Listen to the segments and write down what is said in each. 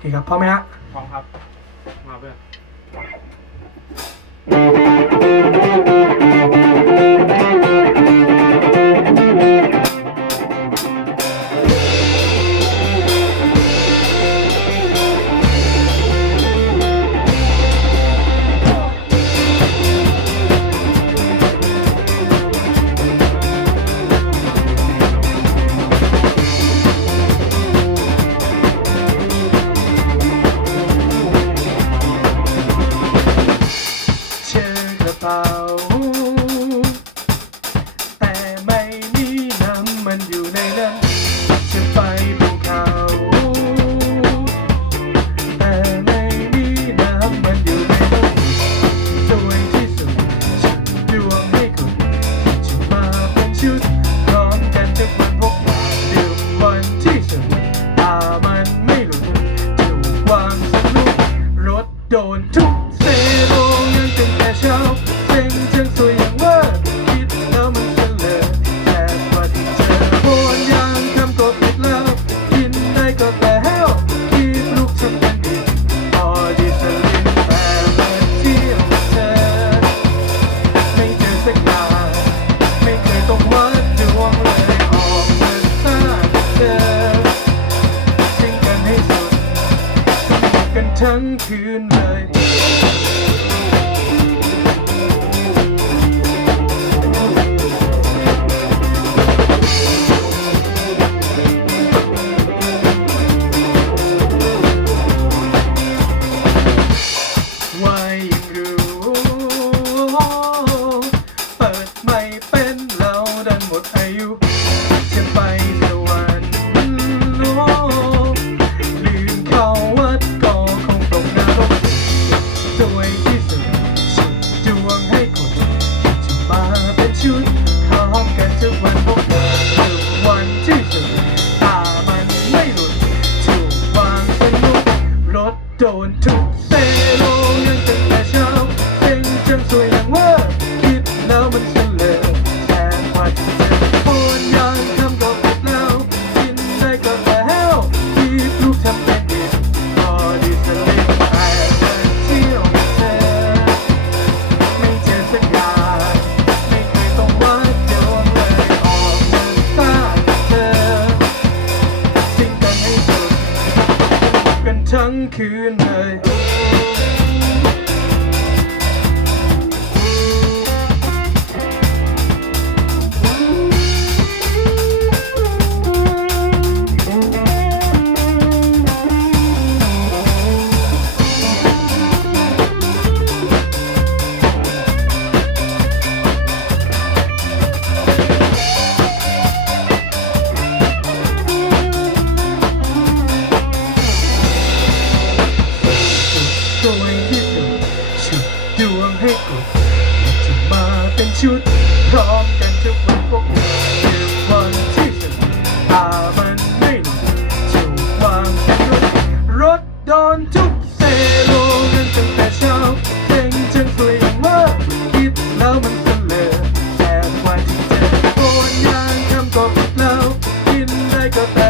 โอเคครับพร้อมไหมฮะพร้อมครับ มาเพื่อ ล่า แต่ไม่มีน้ำมันอยู่ในนั้นไปภูเขา แต่ไม่มีน้ำมันอยู่ในนั้นสวยที่สุดดวงให้คุณฉันมาเป็นชุดพร้อมกันทุกวัพบดื่มวันที่ฉันตามันไม่หลุดถูกวางสนุกรถโดนทุก ทั้งคืนเลย two. ้งคืนเลย ชุดพร้อมกันทุกวันพวกเธอจ็บวันที่ฉันตามันไม่หนุนถูกวางเป็นรถรถโดนทุกเซโลกันตั้งแต่เช้าเพลงฉันสวยมากคิดแล้วมันเสลอแต่กว่าที่จะโอนงานทำก็ผิดแล้วกินได้ก็แต่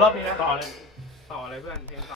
รอบนี้นะต่อเลย ต่อเลยเพื่อนเพลงต่อ